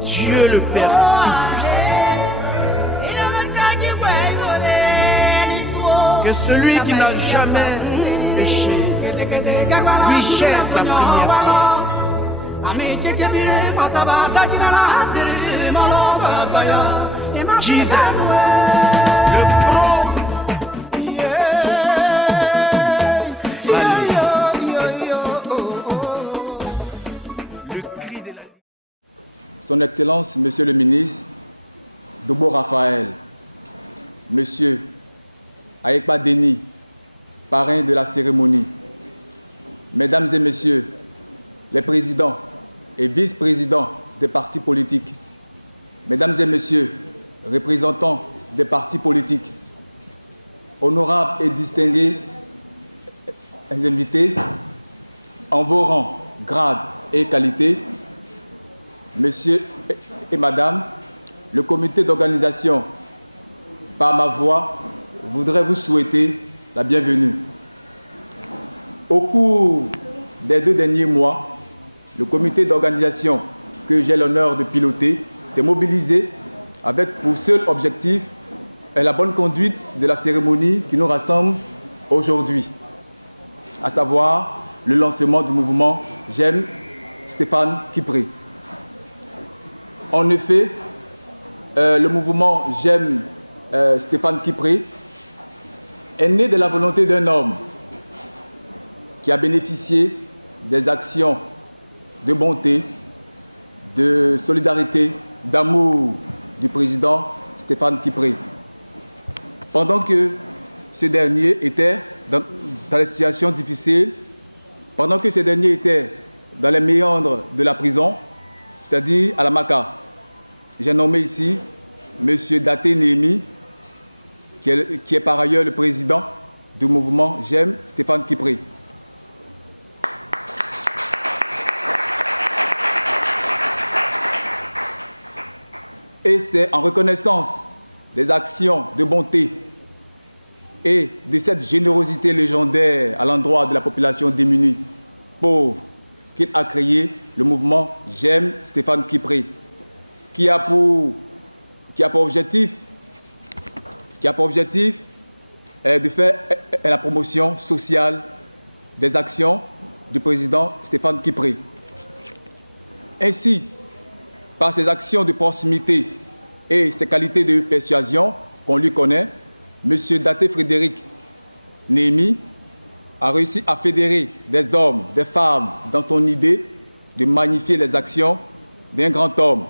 Dieu le Père Tout-Puissant. Que celui qui n'a jamais péché lui jette la première pierre. Jesus, le pro. Le cri de la... Son Excellence, Monsieur le ministre, Dobo Raphaël, Monsieur Aekpa Denis, parrain de la cérémonie, Mesdames et Messieurs, les présidents et vice-présidents des partis politiques, Mesdames et Messieurs, représentants des partis politiques, honorables et distingués invités, en vos rangs, grades et qualités, Messieurs et Madame, le comité d'organisation, par ma voix, voudrait vous souhaiter la bienvenue. Au cours des 2 derniers mois, le comité d'organisation que j'ai l'honneur de piloter s'est mobilisé avec pour seul objectif la bonne conduite de la cérémonie qui nous rassemble aujourd'hui, à savoir le lancement du mouvement J'aime Stéphane Kipré. En effet, le mouvement J'aime Stéphane Kipré est né de la volonté d'un homme qui a bénéficié des actions de bonté, de solidarité, d'amour du président Stéphane Kipré. Pendant que ce dernier était dans des situations difficiles, pendant que ce dernier était dans les méandres de la prison, c'est-à-dire à la Maka, j'ai nommé ici M. Daté Némi, qui est par ailleurs le président du mouvement J'aime Stéphane Kipré. Et c'est en reconnaissance des actions de bonté et de cette générosité légendaire à l'endroit de la population démunie, pauvre, qu'il a créé le mouvement J'aime Stéphane Kipré, qui a pour objectif de faire la promotion sociale des actions du président Stéphane Kipré. Ainsi, par ses actions de proximité et ses qualités de persuasion qu'on lui connaît, M. Daté Frédéric Némi a réussi à fédérer des hommes, des femmes dans son idée de magnifier les actions d'un grand homme,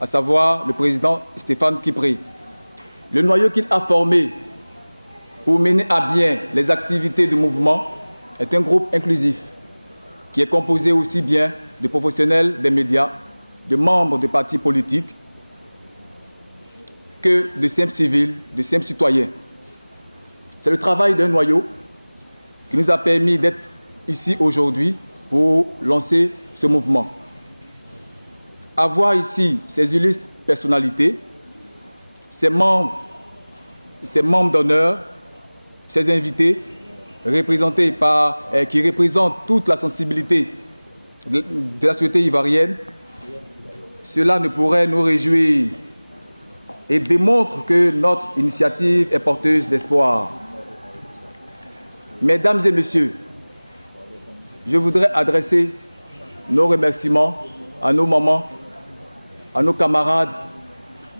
à savoir le président Stéphane Kipré. Le noyau qu'il a formé pour mener à bien les activités du mouvement est un groupe inclusif qui est composé aussi bien de professionnels des médias, de membres de partis politiques, que de simples civils, de simples citoyens. C'est le travail d'un noyau qui nous a permis d'être ici aujourd'hui pour lancer ce mouvement. Avoir ici ces illustres personnalités, ces membres d'honneur, ces invités représentés qui représentent toute la sensibilité de la société ivoirienne, cela ne pourrait nous réjouir et démontre que notre initiative est porteuse d'espoir. Mesdames et messieurs, je voudrais adresser nos remerciements à nos mamans, à nos camarades,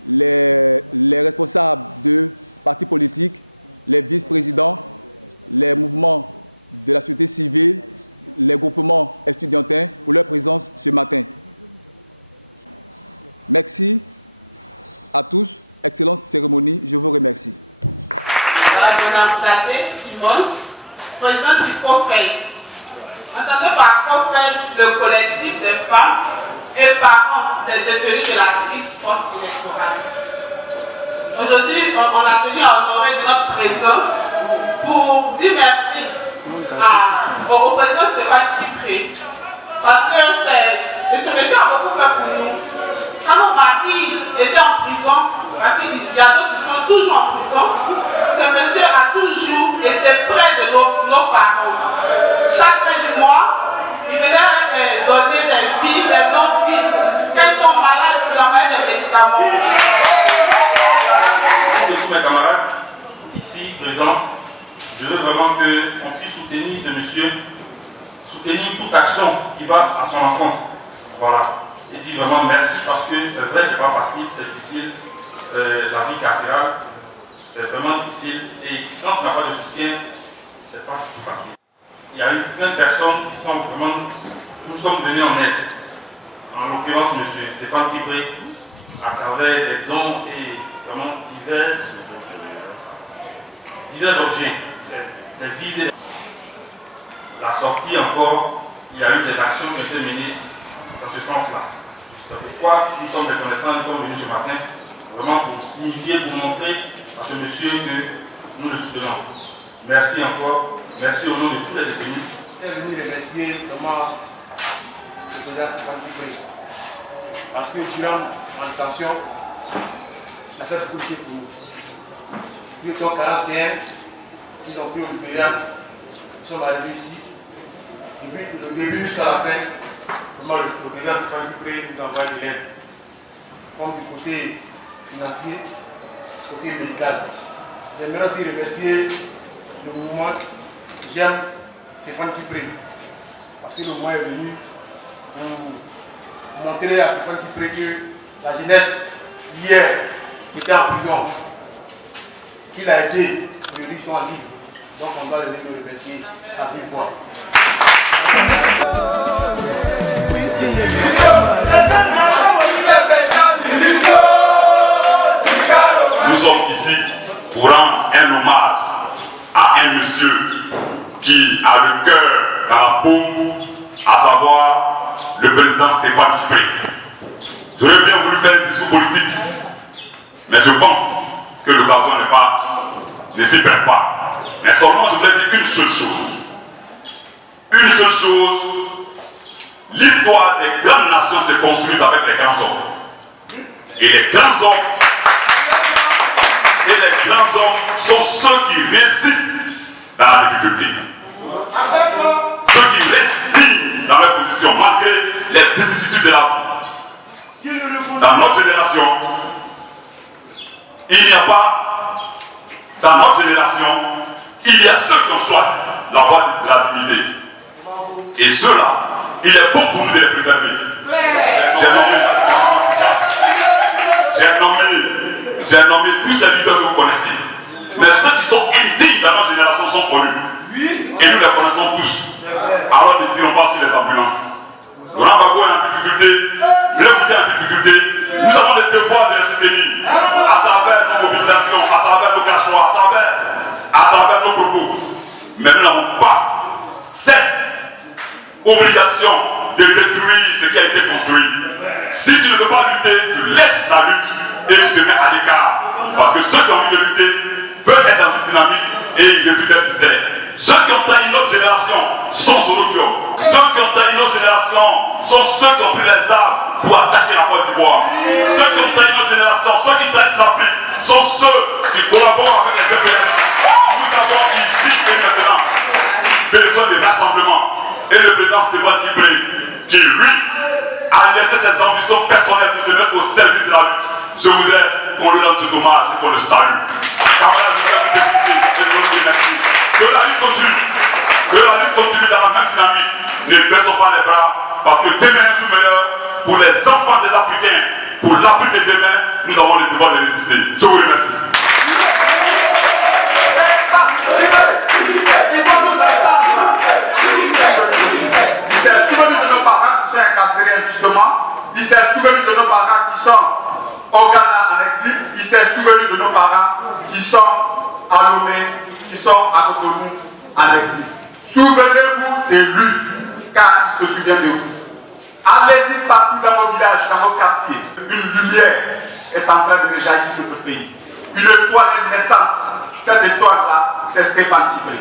les responsables de partis politiques, les vice-présidents, les mouvements de la société civile, les groupements estudiantins pour leur présence ce matin. Merci à tous. Excellente cérémonie. Je vous remercie. Madame Daté Simone, présidente du COFET. Entendez par COFET le collectif des femmes et parents des détenus de la crise post-électorale. Aujourd'hui, on a tenu à honorer de notre présence pour dire merci au président Stéphane Kipré. Parce que ce monsieur a beaucoup fait pour nous. Quand nos maris étaient en prison, parce qu'il y a d'autres qui sont toujours en prison, ce monsieur a toujours été près de nos parents. Chaque fin du mois, il venait donner des vies, des non-vies ici présent, je veux vraiment qu'on puisse soutenir ce monsieur, soutenir toute action qui va à son encontre. Voilà. Et dire vraiment merci parce que c'est vrai, c'est pas facile, c'est difficile. La vie carcérale, c'est vraiment difficile. Et quand tu n'as pas de soutien, c'est pas tout facile. Il y a eu plein de personnes qui sont vraiment, nous sommes venus en aide. En l'occurrence, M. Stéphane Kipré, à travers des dons et vraiment divers objets, des vides. La sortie encore, il y a eu des actions qui ont été menées dans ce sens-là. C'est pourquoi nous sommes reconnaissants, nous sommes venus ce matin, vraiment pour signifier, pour montrer à ce monsieur que nous le soutenons. Merci encore, merci au nom de tous les détenus. Je suis venu remercier vraiment le président Stéphane Kipré. Parce que durant ma détention, il a fait beaucoup de choses pour nous. Nous étions 41, ils ont pris au libéral, nous sommes arrivés ici. Depuis le début jusqu'à la fin, vraiment le président Stéphane Kipré nous envoie de l'aide. Comme du côté financier, du côté médical. J'aimerais aussi remercier le mouvement J'aime Stéphane Kipré. Parce que le mouvement est venu pour montrer à Stéphane Kipré que la jeunesse, hier, était en prison, qu'il a aidé, aujourd'hui ils sont en libre. Donc on doit le remercier à cette fois. Nous sommes ici pour rendre un hommage à un monsieur qui a le cœur dans la paume, à savoir le président Stéphane Kipré. J'aurais bien voulu faire un discours politique, mais je pense que l'occasion ne s'y prête pas. Mais seulement je voulais dire une seule chose. Une seule chose, l'histoire des grandes nations se construit avec les grands hommes. Et les grands hommes sont ceux qui résistent dans la difficulté. Ceux qui restent dignes dans leur position malgré les vicissitudes de la vie. Dans notre génération, il y a ceux qui ont choisi la voie de la dignité. Et ceux-là, il est bon pour nous de les préserver. J'ai nommé tous les leaders que vous connaissez. Mais ceux qui sont indignes dans notre génération sont connus. Et nous les connaissons tous. Alors ne tirons pas sur les ambulances. Laurent Gbagbo est en difficulté, Léopold est en difficulté. Nous avons le devoir de les soutenir à travers nos mobilisations, à travers nos cachets, à travers nos propos. Mais nous n'avons pas cette obligation de détruire ce qui a été construit. Si tu ne veux pas lutter, tu laisses la lutte et tu te mets à l'écart. Parce que ceux qui ont envie de lutter veulent être dans une dynamique et ils refusent d'être distraits. Ceux qui ont trahi notre génération sont Sorokio. Ceux qui ont trahi notre génération sont ceux qui ont pris les armes pour attaquer la Côte d'Ivoire. Ceux qui ont trahi notre génération, ceux qui trahissent l'Afrique, sont ceux qui collaborent avec les PPM. Nous avons ici et maintenant besoin de rassemblement. Et le président Stéphane Kipré, qui lui a laissé ses ambitions personnelles pour se mettre au service de la lutte, je voudrais qu'on lui rende ce hommage et qu'on le salue. Camarades, je voudrais vous écouter et je vous remercie. Que la lutte continue. Que la lutte continue dans la même dynamique. Ne baissons pas les bras, parce que demain est un jour meilleur pour les enfants des Africains. Pour l'Afrique de demain, nous avons le devoir de résister. Je vous remercie. Il s'est souvenu de nos parents qui sont incarcérés injustement. Il s'est souvenu de nos parents qui sont au Ghana en exil. Il s'est souvenu de nos parents qui sont à Lomé, qui sont à Cotonou en exil. Souvenez-vous de lui, car il se souvient de vous. Allez-y partout dans vos villages, dans vos quartiers. Une lumière est en train de rejaillir sur notre pays. Une étoile est naissante. Cette étoile-là, c'est Stéphane Kipré.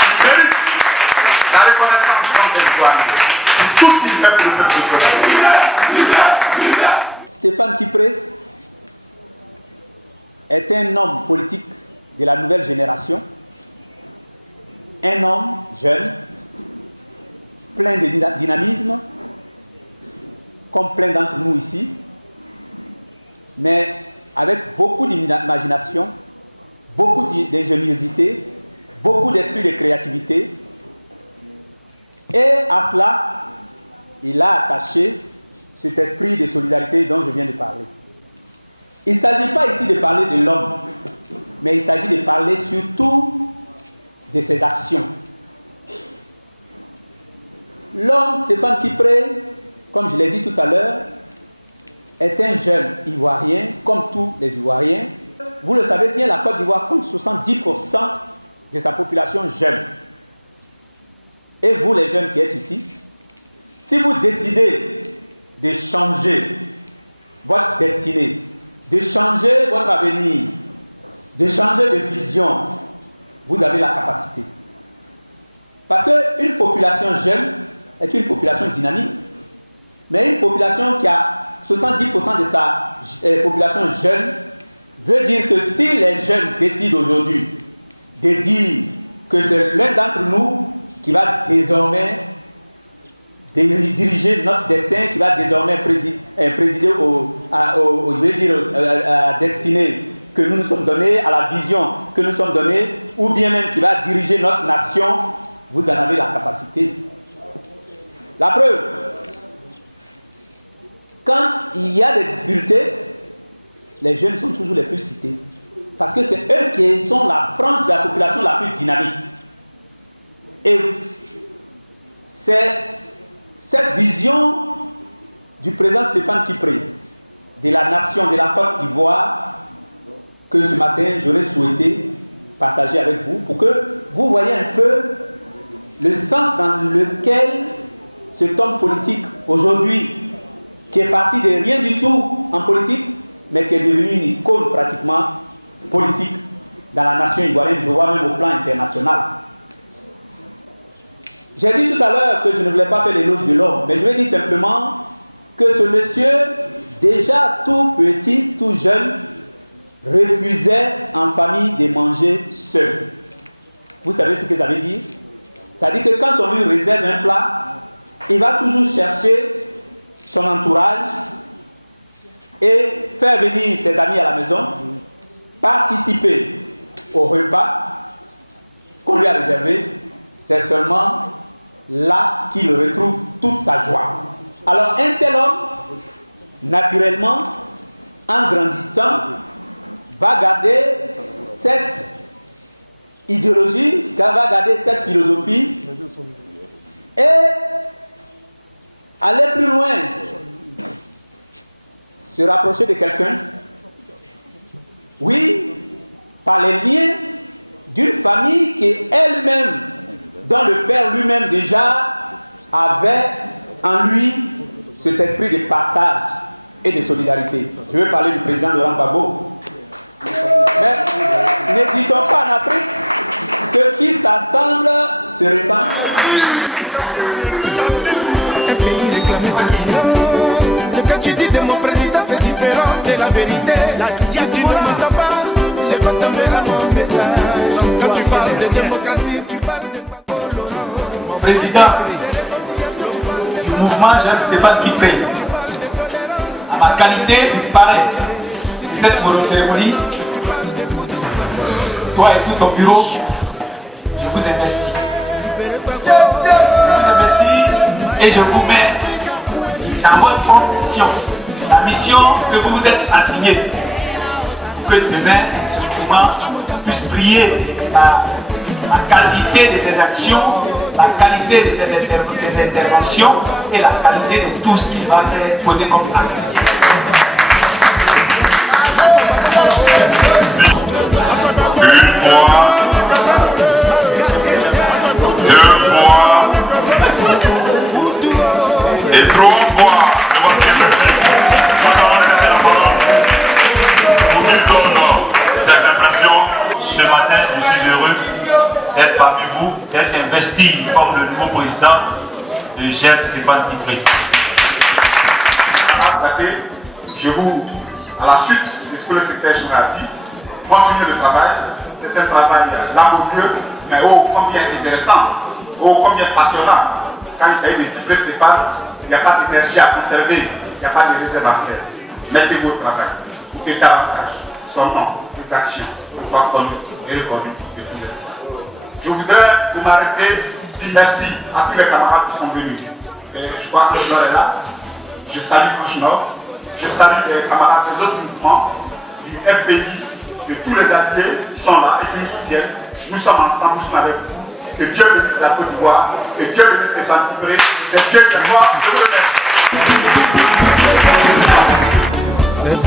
Il mérite la reconnaissance comme des douaniers. Tout ce qu'il fait pour le peuple de Stéphane Kipré est un homme politique de la nouvelle génération, un homme jeune, plein de dynamisme, comme plein d'entre nous ici, mais avec beaucoup d'imagination beaucoup d'ingéniosité, beaucoup d'esprit de créativité. Et à cela, il a attaché cet esprit de solidarité dont je viens de parler. Il ne s'agit pas ici de parler de l'homme, mais il s'agit de parler surtout de ses actions. L'homme, Stéphane Kipré, comme je l'ai dit tout à l'heure, est un jeune Ivoirien, comme tous les Ivoiriens. Vous le savez bien, la Côte d'Ivoire compte 70% de sa population jeune. Et vous, les jeunes qui êtes ici, si vous décidez de changer votre destinée, de changer votre avenir, de changer de vision, vous avez la capacité. Parce qu'une population jeune est une population dynamique, mais une population qui a 70% de sa population jeune veut dire que si les jeunes décident aujourd'hui de dire que c'est l'un d'entre nous qui va désormais diriger notre destin, qui va désormais présider à la destinée que nous nous sommes donnés, à la vision que nous sommes donnés, ou bien même qui va diriger notre nation, vous en avez la capacité. La preuve, quand il y a des difficultés, les jeunes sont toujours les plus cités. Parce que c'est eux qui sont la frange de la population la plus dynamique. Et c'est cette vision du président Stéphane Kipré, de la nation de la Côte d'Ivoire, que ce matin j'aurais souhaité partager avec vous, pour que vous voyez un peu le sens dans lequel cet homme politique aujourd'hui, qui est parti de rien du tout en politique, mais qui est devenu une icône pratiquement politique dans la nation ivoirienne, je vois même au plan international. J'ai dit tout à l'heure que je ne voulais pas faire l'éloge de l'homme, mais je vais dire simplement que ce monsieur, déjà tout petit, tout jeune, refusait en famille de manger seul. Vous savez ce que ça veut dire? Ça veut dire que quand on lui réserve un plat, il va toujours chercher son entourage et faire venir ses amis à la maison, participer au repas qu'on lui a réservé. C'est seulement là qu'il retrouve toute sa joie. Alors un tel homme, naturellement, en grandissant, va garder cette idéologie, va garder cette philosophie et aller plus loin, se rapprocher de quelqu'un, oui, par les liens d'une famille qui elle-même, dont le père lui-même déjà avait en lui cet esprit de partage et de solidarité. Je veux parler du président Laurent Gbagbo. Mais ne dit-on pas en Afrique que qui s'assemble se ressemble? Un pays réclamé sentiment. Ce que tu dis de mon président, c'est différent de la vérité. Si tu ne m'entends pas, je vais t'enverra mon message. Quand tu parles de démocratie, tu parles de Gbagbo. Président du mouvement Stéphane Kipré, à ma qualité de parrain de cette cérémonie, toi et tout ton bureau, je vous investis. Et je vous mets dans votre propre mission, la mission que vous vous êtes assignée, pour que demain, ce mouvement puisse briller par la qualité de ses actions, la qualité de ses interventions et la qualité de tout ce qui va être posé comme acte. Une fois, deux fois, et trois fois. Pour qu'il donne ses impressions. Ce matin, je suis heureux d'être parmi vous, d'être investi comme le nouveau président de GEM Stéphane Kipré. Je vous, à la suite de ce que le secrétaire général a dit, continuez le travail. C'est un travail laborieux, mais ô combien intéressant, ô combien passionnant. Quand il s'agit de Kipré Stéphane, il n'y a pas d'énergie à conserver, il n'y a pas de réserve à faire. Mettez-vous au travail pour que davantage son nom, ses actions, soit connu et reconnu de tous les. Je voudrais, pour m'arrêter, dire merci à tous les camarades qui sont venus. Et je crois que Franche-Nord est là. Je salue Franche-Nord. Je salue les camarades des autres mouvements, du FPI, de tous les alliés qui sont là et qui nous soutiennent. Nous sommes ensemble, nous sommes avec vous. Que Dieu bénisse la Côte d'Ivoire, que Dieu bénisse Stéphane Kipré, que Dieu bénisse moi. Je vous remercie. C'est